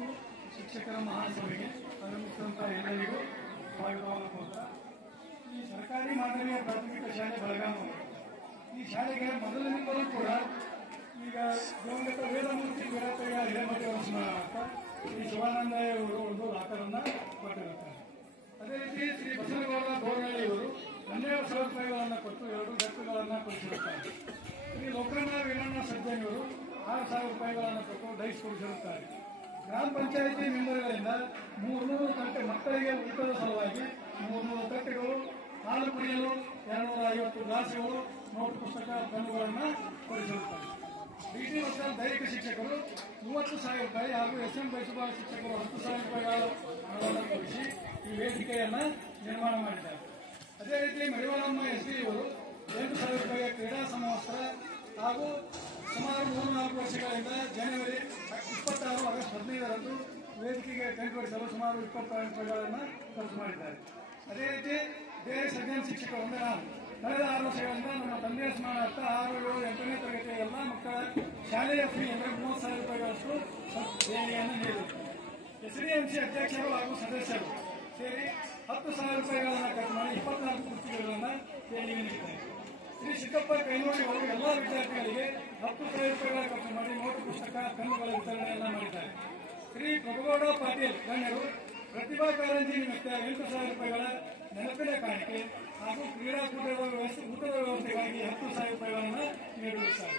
ಮತ್ತು ಶಿಕ್ಷಕರ ಮಹಾಸಭೆಗೆ ಆಗಮಿಸಿದಂತಹ ಎಲ್ಲರಿಗೂ ಸ್ವಾಗತವನ್ನು ಕೋರ್ತಾ ಈ ಸರ್ಕಾರಿ ಮಾದರಿಯ ಪ್ರಾಥಮಿಕ ಶಾಲೆ ಬೆಳಗಾವಿ ಈ ಶಾಲೆಗೆ ಮೊದಲಿನಿಂದಲೂ ಕೂಡ ಈಗ ದಿವಂಗತ ವೇದಮೂರ್ತಿ ವೀರಪ್ಪಯ್ಯ ಹಿರೇಮಠ ಅವರ ಸ್ಮರಣಾರ್ಥ ಶ್ರೀ ಶಿವಾನಂದ ಅವರು ಒಂದು ಲಾಕರನ್ನು ಕೊಟ್ಟಿರುತ್ತಾರೆ. ಅದೇ ರೀತಿ ಶ್ರೀ ಬಸವನಗೌಡ ಗೋರಳ್ಳಿ ಅವರು 12,000 ರೂಪಾಯಿಗಳನ್ನು ಕೊಟ್ಟು 2 ಡೆಸ್ಕ್ಗಳನ್ನು ಕೊಡಿಸಿರುತ್ತಾರೆ. ಶ್ರೀ ಲೋಕಣ್ಣ ವೀರಣ್ಣ ಸಜ್ಜನಿಯವರು 6,000 ರೂಪಾಯಿಗಳನ್ನು ಕೊಟ್ಟು ಡೈಸ್ ಕೊಡಿಸಿರುತ್ತಾರೆ. ಗ್ರಾಮ ಪಂಚಾಯಿತಿ ಮೆಂಬರ್ಗಳಿಂದ 300 ತಟ್ಟೆ ಮಕ್ಕಳಿಗೆ ಊಟದ ಸಲುವಾಗಿ 300 ತಟ್ಟೆಗಳು, ಹಾಲು ಕುಡಿಯಲು 250 ಗ್ಲಾಸ್ಗಳು, ನೋಟ್ ಪುಸ್ತಕ ಪೆನ್ನುಗಳನ್ನು ಕೊಡಿಸಿರುತ್ತಾರೆ. ಡಿಟಿ ಮತ್ತು ದೈಹಿಕ ಶಿಕ್ಷಕರು 30,000 ರೂಪಾಯಿ ಹಾಗೂ ಎಸ್ಎಂ ಬೈಸುಬಾಳ ಶಿಕ್ಷಕರು 10,000 ರೂಪಾಯಿಗಳ ಹಣವನ್ನು ಕೊಡಿಸಿ ಈ ವೇದಿಕೆಯನ್ನು ನಿರ್ಮಾಣ ಮಾಡಿದ್ದಾರೆ. ಅದೇ ರೀತಿ ಮಡಿವಾಳಮ್ಮ ಎಸ್ಡಿ ಅವರು 8,000 ರೂಪಾಯಿಯ ಕ್ರೀಡಾ ಸಮವಸ್ತ್ರ ಹಾಗೂ ಸುಮಾರು 3-4 ವರ್ಷಗಳಿಂದ ಜನವರಿ 26 ಆಗಸ್ಟ್ 15ರಂದು ವೇದಿಕೆಗೆ ಟೆಂಟ್ ಹೊಡಿಸಲು ಸುಮಾರು 20,000 ರೂಪಾಯಿಗಳನ್ನು ಖರ್ಚು ಮಾಡಿದ್ದಾರೆ. ಅದೇ ರೀತಿ ಬೇರೆ ಸಜ್ಜನ ಶಿಕ್ಷಕರು ಅಂದರೆ ನಾನು ಕಳೆದ 6 ವರ್ಷಗಳಿಂದ ನಮ್ಮ ತಂದೆಯ ಸ್ಮರಣಾರ್ಥ 6, 7, 8ನೇ ತರಗತಿಯ ಎಲ್ಲ ಮಕ್ಕಳ ಶಾಲೆಯ ಫೀ ಅಂದರೆ 30,000 ರೂಪಾಯಿಗಳಷ್ಟು ದೇಣಿಗೆಯನ್ನು ನೀಡಿರುತ್ತಾರೆ. ಎಸ್ಡಿಎಂಸಿ ಅಧ್ಯಕ್ಷರು ಹಾಗೂ ಸದಸ್ಯರು ಸೇರಿ 10,000 ರೂಪಾಯಿಗಳನ್ನು ಖರ್ಚು ಮಾಡಿ 24 ಪುಸ್ತಕಗಳನ್ನು ದೇಣಿಗೆ ನೀಡಿದ್ದಾರೆ. ಶ್ರೀ ಸಿದ್ದಪ್ಪ ಕೈನೋಡಿ ಅವರು ಎಲ್ಲ ವಿದ್ಯಾರ್ಥಿಗಳಿಗೆ 10,000 ರೂಪಾಯಿಗಳ ಖರ್ಚು ಮಾಡಿ ನೋಟು ಪುಸ್ತಕ ಪೆನ್ನುಗಳ ವಿತರಣೆಯನ್ನು ಮಾಡಿದ್ದಾರೆ. ಶ್ರೀ ಪ್ರಭುಗೌಡ ಪಾಟೀಲ್ ಗಣ್ಯರು ಪ್ರತಿಭಾ ಕಾರಂಜಿ ನಿಮಿತ್ತ 8,000 ರೂಪಾಯಿಗಳ ನೆನಪಿನ ಕಾಣಿಕೆ ಹಾಗೂ ಕ್ರೀಡಾಕೂಟದ ಊಟದ ವ್ಯವಸ್ಥೆಗಾಗಿ 10,000 ರೂಪಾಯಿಗಳನ್ನು ನೀಡಿರುತ್ತಾರೆ.